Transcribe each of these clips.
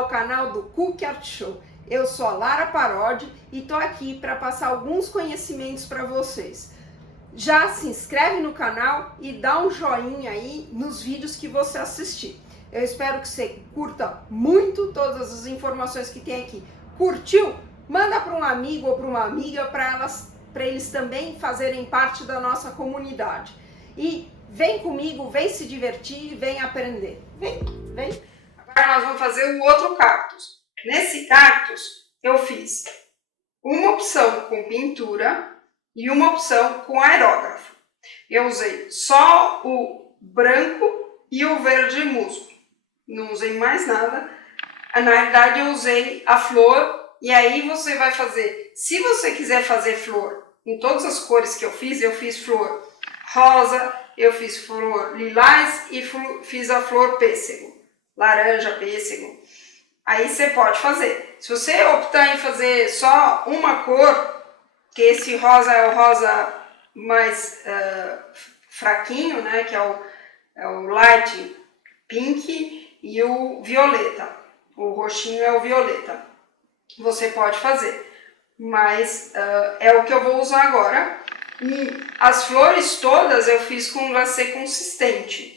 ao canal do Cookie Art Show. Eu sou a Lara Parodi e tô aqui para passar alguns conhecimentos para vocês. Já se inscreve no canal e dá um joinha aí nos vídeos que você assistir. Eu espero que você curta muito todas as informações que tem aqui. Curtiu? Manda para um amigo ou para uma amiga para eles também fazerem parte da nossa comunidade. E vem comigo, vem se divertir, vem aprender. Vem. Agora nós vamos fazer o outro cactus. Nesse cactus eu fiz uma opção com pintura e uma opção com aerógrafo. Eu usei só o branco e o verde musgo. Não usei mais nada. Na verdade eu usei a flor e aí você vai fazer, se você quiser fazer flor em todas as cores que eu fiz flor rosa, eu fiz flor lilás e fiz a flor pêssego, laranja, pêssego. Aí você pode fazer. Se você optar em fazer só uma cor, que esse rosa é o rosa mais fraquinho, né, que é o light pink e o violeta. O roxinho é o violeta. Você pode fazer, mas é o que eu vou usar agora. E as flores todas eu fiz com glacê consistente,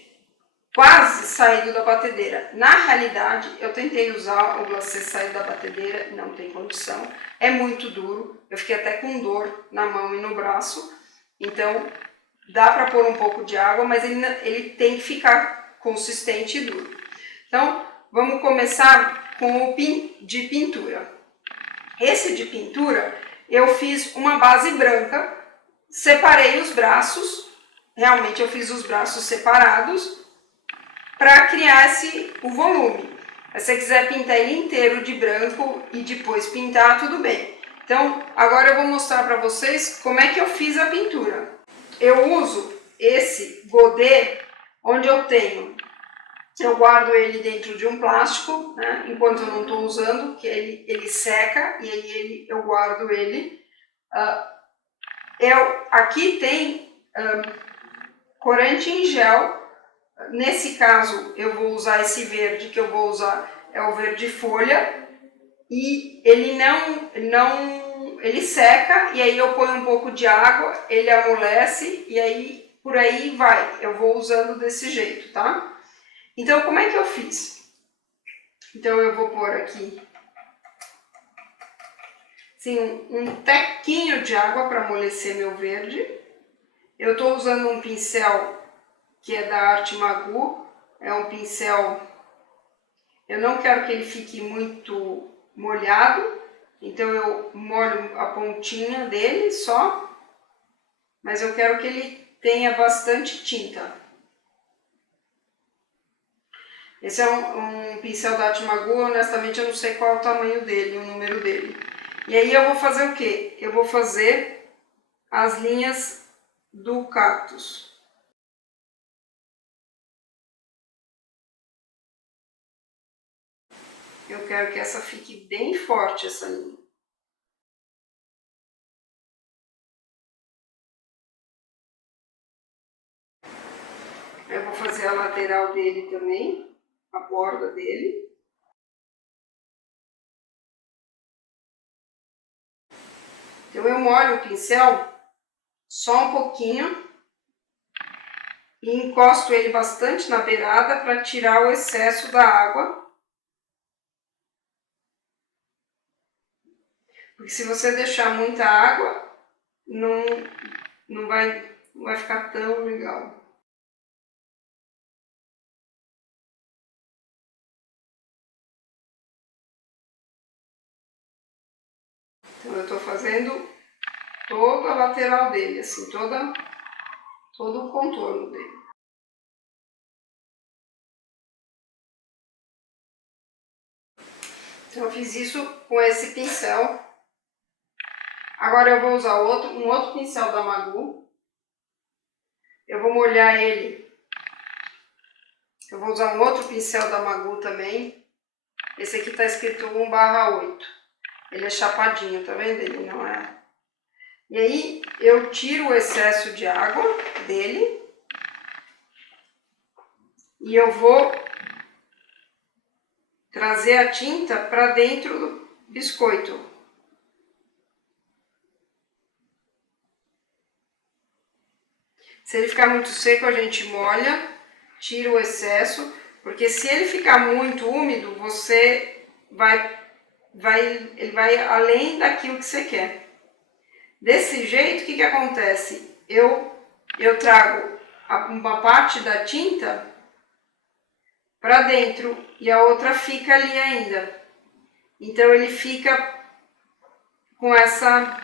quase saído da batedeira. Na realidade, eu tentei usar o glacê saído da batedeira, não tem condição, é muito duro. Eu fiquei até com dor na mão e no braço, então dá para pôr um pouco de água, mas ele tem que ficar consistente e duro. Então, vamos começar com o de pintura. Esse de pintura, eu fiz uma base branca, separei os braços, realmente eu fiz os braços separados, para criar o volume. Se você quiser pintar ele inteiro de branco e depois pintar, tudo bem. Então, agora eu vou mostrar para vocês como é que eu fiz a pintura. Eu uso esse godê, onde eu guardo ele dentro de um plástico, né, enquanto eu não estou usando, que ele seca e aí eu guardo ele. Aqui tem corante em gel. Nesse caso eu vou usar esse verde, que eu vou usar é o verde folha, e ele ele seca e aí eu ponho um pouco de água, ele amolece e aí por aí vai. Eu vou usando desse jeito, tá? Então, como é que eu fiz? Então, eu vou pôr aqui assim, um tequinho de água para amolecer meu verde. Eu estou usando um pincel que é da Arte Magu. É um pincel... Eu não quero que ele fique muito molhado, então eu molho a pontinha dele só, mas eu quero que ele tenha bastante tinta. Esse é um pincel da Arte Magu, honestamente eu não sei qual é o tamanho dele, o número dele. E aí eu vou fazer o quê? Eu vou fazer as linhas do cactus. Eu quero que essa fique bem forte, essa linha. Eu vou fazer a lateral dele também, a borda dele. Então eu molho o pincel só um pouquinho e encosto ele bastante na beirada para tirar o excesso da água. Porque se você deixar muita água, não vai ficar tão legal. Então eu estou fazendo toda a lateral dele, assim, todo o contorno dele. Então eu fiz isso com esse pincel. Agora eu vou usar um outro pincel da Magu. Eu vou molhar ele. Eu vou usar um outro pincel da Magu também. Esse aqui está escrito 1/8. Ele é chapadinho, tá vendo? Ele não é... E aí eu tiro o excesso de água dele. E eu vou trazer a tinta para dentro do biscoito. Se ele ficar muito seco, a gente molha, tira o excesso, porque se ele ficar muito úmido, ele vai além daquilo que você quer. Desse jeito, o que acontece? Eu trago uma parte da tinta para dentro e a outra fica ali ainda. Então ele fica com essa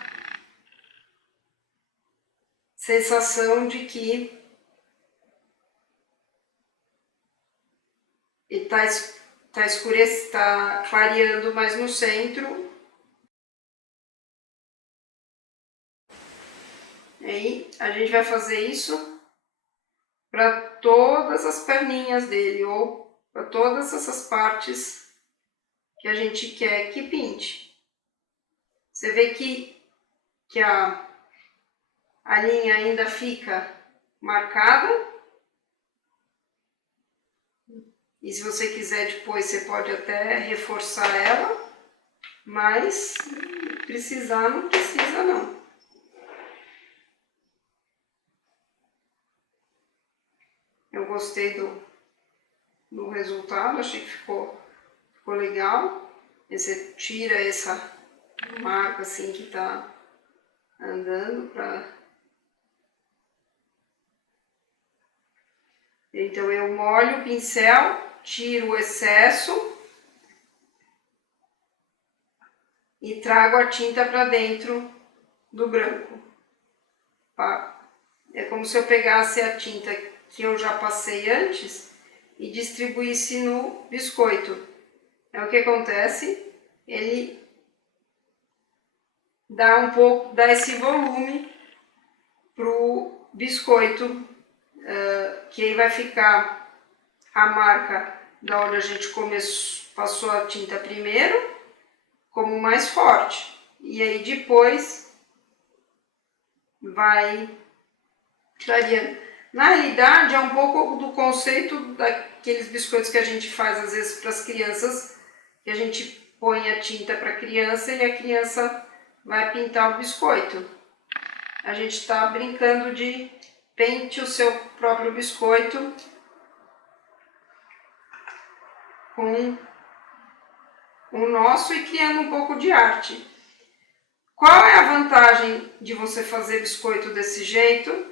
sensação de que ele está clareando mais no centro. Aí a gente vai fazer isso para todas as perninhas dele, ou para todas essas partes que a gente quer que pinte. Você vê que a linha ainda fica marcada. E se você quiser depois, você pode até reforçar ela, mas precisar não precisa não. Eu gostei do resultado, achei que ficou legal. E você tira essa marca assim que tá andando para... Então eu molho o pincel, tiro o excesso e trago a tinta para dentro do branco. É como se eu pegasse a tinta que eu já passei antes e distribuísse no biscoito. É o que acontece, ele dá esse volume pro biscoito, que aí vai ficar a marca da onde a gente passou a tinta primeiro, como mais forte. E aí depois vai clareando. Na realidade é um pouco do conceito daqueles biscoitos que a gente faz às vezes para as crianças, que a gente põe a tinta para a criança e a criança vai pintar o biscoito. A gente está brincando de pinte o seu próprio biscoito com o nosso e criando um pouco de arte. Qual é a vantagem de você fazer biscoito desse jeito?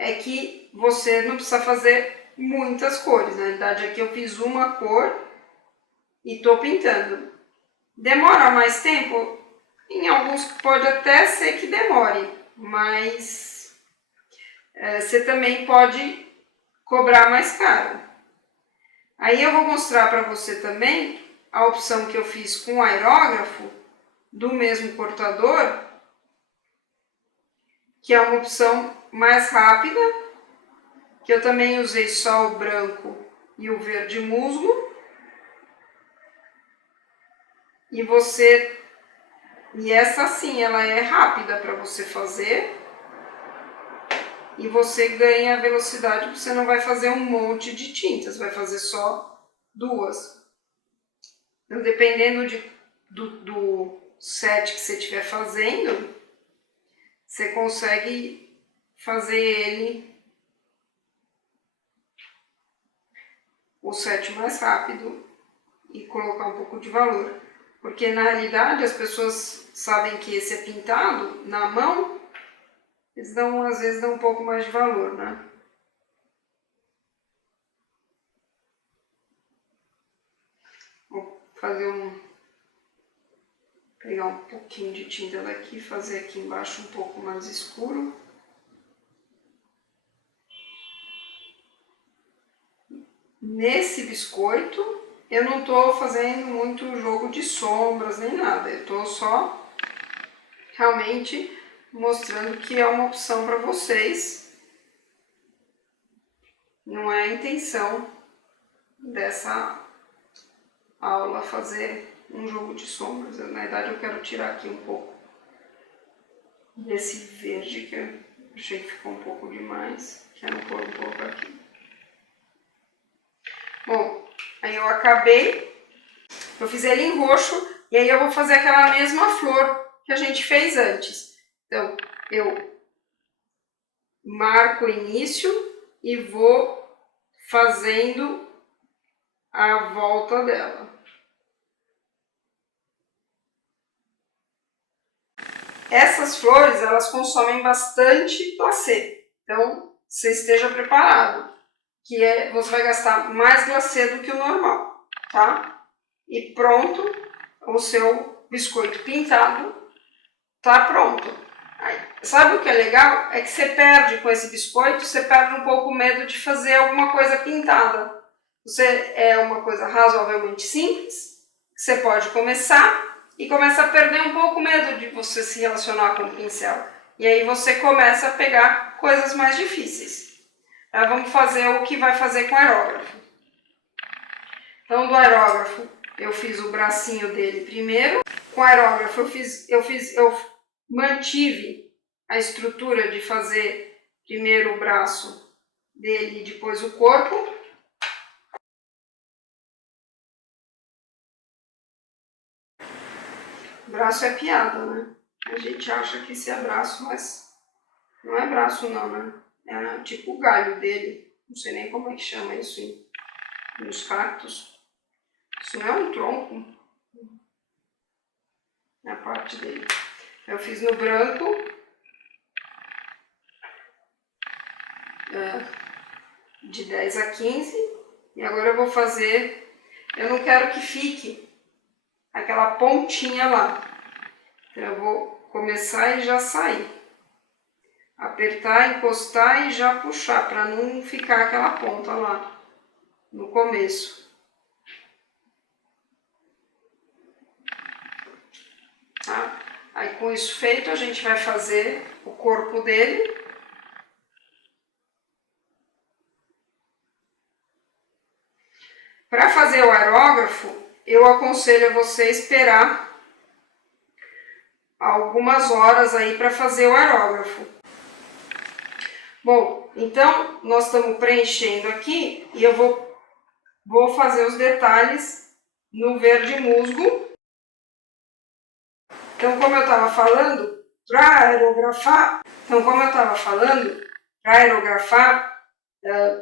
É que você não precisa fazer muitas cores. Na verdade, aqui eu fiz uma cor e estou pintando. Demora mais tempo? Em alguns pode até ser que demore, mas você também pode cobrar mais caro. Aí eu vou mostrar para você também a opção que eu fiz com aerógrafo do mesmo cortador, que é uma opção mais rápida, que eu também usei só o branco e o verde musgo. E essa sim, ela é rápida para você fazer. E você ganha velocidade, você não vai fazer um monte de tintas, vai fazer só duas. Então, dependendo do set que você estiver fazendo, você consegue fazer ele o set mais rápido e colocar um pouco de valor. Porque na realidade as pessoas sabem que esse é pintado na mão, eles às vezes dão um pouco mais de valor, né? Vou pegar um pouquinho de tinta daqui, fazer aqui embaixo um pouco mais escuro. Nesse biscoito, eu não estou fazendo muito jogo de sombras nem nada, eu estou só realmente mostrando que é uma opção para vocês. Não é a intenção dessa aula fazer um jogo de sombras. Na verdade, eu quero tirar aqui um pouco desse verde que eu achei que ficou um pouco demais. Quero pôr um pouco aqui. Bom, aí eu acabei Eu fiz ele em roxo e aí eu vou fazer aquela mesma flor que a gente fez antes. Então, eu marco o início e vou fazendo a volta dela. Essas flores, elas consomem bastante glacê, então você esteja preparado, que você vai gastar mais glacê do que o normal, tá? E pronto, o seu biscoito pintado tá pronto. Aí, sabe o que é legal? É que você perde com esse biscoito, você perde um pouco o medo de fazer alguma coisa pintada. É uma coisa razoavelmente simples, você pode começar e começa a perder um pouco o medo de você se relacionar com o pincel. E aí você começa a pegar coisas mais difíceis. Vamos fazer o que vai fazer com o aerógrafo. Então, do aerógrafo, eu fiz o bracinho dele primeiro. Com o aerógrafo, eu mantive a estrutura de fazer primeiro o braço dele e depois o corpo. Braço é piada, né? A gente acha que isso é braço, mas não é braço não, né? É tipo o galho dele. Não sei nem como é que chama isso nos cactos. Isso não é um tronco. É a parte dele. Eu fiz no branco. De 10 a 15. E agora eu vou fazer... Eu não quero que fique aquela pontinha lá. Então eu vou começar e já sair. Apertar, encostar e já puxar, para não ficar aquela ponta lá no começo. Tá? Aí com isso feito, a gente vai fazer o corpo dele. Para fazer o aerógrafo, eu aconselho a você esperar algumas horas aí para fazer o aerógrafo. Bom, então nós estamos preenchendo aqui e eu vou fazer os detalhes no verde musgo. Então, como eu estava falando, para aerografar,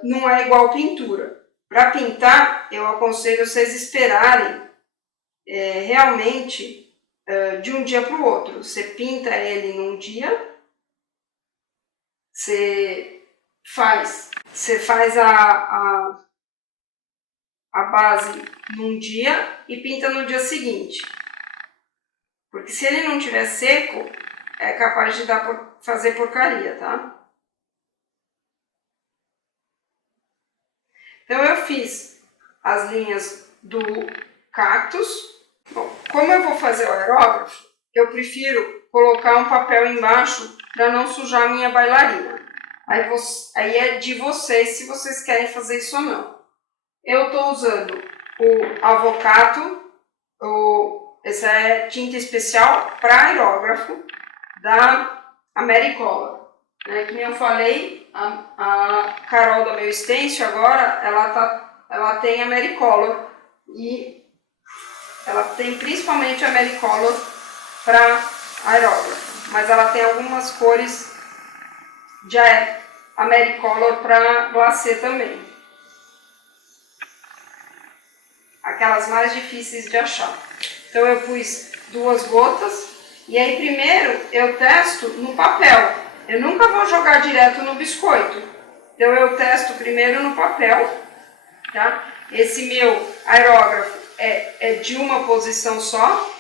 não é igual pintura. Para pintar, eu aconselho vocês esperarem realmente de um dia para o outro. Você pinta ele num dia, você faz a base num dia e pinta no dia seguinte. Porque se ele não tiver seco, é capaz de fazer porcaria, tá? Então eu fiz as linhas do cactus. Bom, como eu vou fazer o aerógrafo, eu prefiro colocar um papel embaixo para não sujar a minha bailarina. Aí é de vocês se vocês querem fazer isso ou não. Eu estou usando o Avocato, essa é tinta especial para aerógrafo da Americolor. Que nem eu falei, a Carol da Meu Stencil agora, ela tem Americolor e ela tem principalmente Americolor para aerógrafo, mas ela tem algumas cores de Americolor para glacê também. Aquelas mais difíceis de achar. Então eu pus 2 gotas e aí primeiro eu testo no papel. Eu nunca vou jogar direto no biscoito. Então eu testo primeiro no papel, tá? Esse meu aerógrafo é de uma posição só.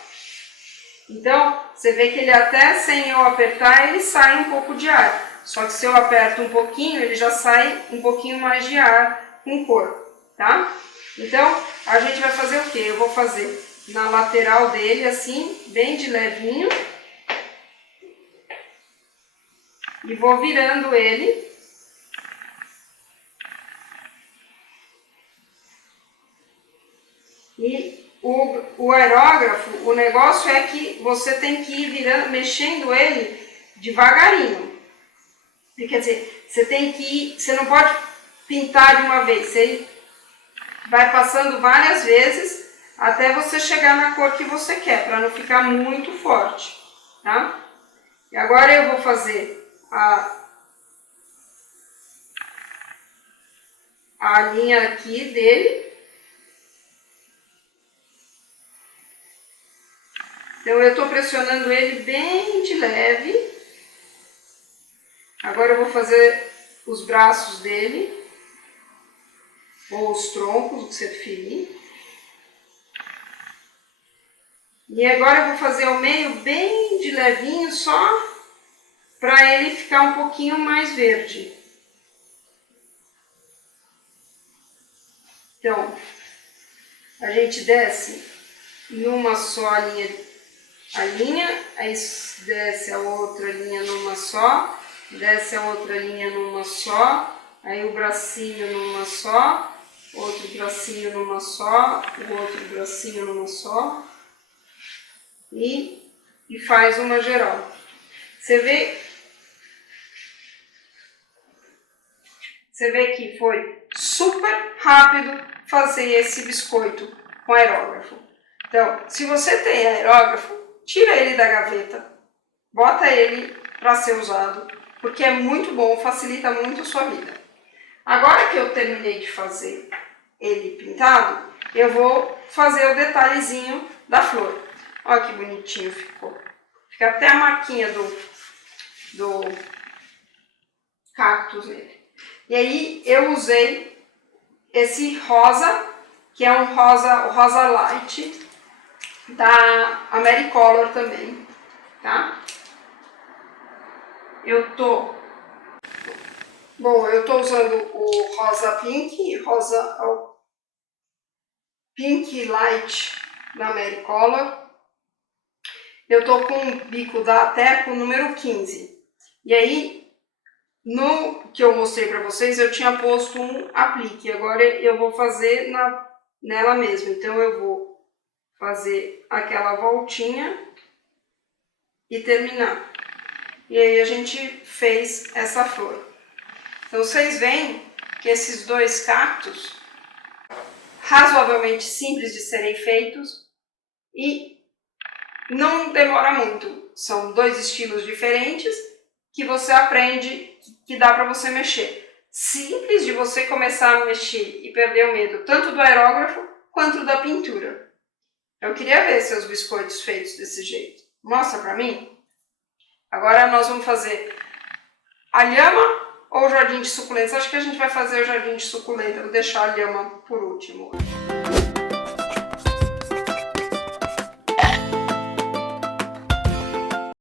Então você vê que ele até sem eu apertar ele sai um pouco de ar. Só que se eu aperto um pouquinho ele já sai um pouquinho mais de ar com cor, tá? Então a gente vai fazer o que? Eu vou fazer na lateral dele assim, bem de levinho. E vou virando ele. E o aerógrafo, o negócio é que você tem que ir virando, mexendo ele devagarinho. Quer dizer, você não pode pintar de uma vez, você vai passando várias vezes até você chegar na cor que você quer, para não ficar muito forte, tá? E agora eu vou fazer a linha aqui dele. Então eu tô pressionando ele bem de leve. Agora eu vou fazer os braços dele, ou os troncos, o que você preferir. E agora eu vou fazer o meio bem de levinho, só para ele ficar um pouquinho mais verde. Então, a gente desce numa só linha, aí desce a outra linha numa só, desce a outra linha numa só, aí o bracinho numa só, outro bracinho numa só, o outro bracinho numa só, e faz uma geral. Você vê que foi super rápido fazer esse biscoito com aerógrafo. Então, se você tem aerógrafo, tira ele da gaveta, bota ele para ser usado, porque é muito bom, facilita muito a sua vida. Agora que eu terminei de fazer ele pintado, eu vou fazer o detalhezinho da flor. Olha que bonitinho ficou. Fica até a marquinha do cactus nele. E aí eu usei esse rosa, que é um rosa light, da Americolor também, tá? Eu tô usando o rosa pink light da Americolor. Eu tô com o bico da Teco número 15. E aí, no que eu mostrei para vocês, eu tinha posto um aplique. Agora eu vou fazer nela mesmo. Então eu vou fazer aquela voltinha e terminar. E aí a gente fez essa flor. Então vocês veem que esses dois cactos, razoavelmente simples de serem feitos e não demora muito. São dois estilos diferentes que você aprende, que dá para você mexer. Simples de você começar a mexer e perder o medo, tanto do aerógrafo quanto da pintura. Eu queria ver seus biscoitos feitos desse jeito. Mostra para mim. Agora nós vamos fazer a lhama ou o jardim de suculentas. Acho que a gente vai fazer o jardim de suculenta. Vou deixar a lhama por último.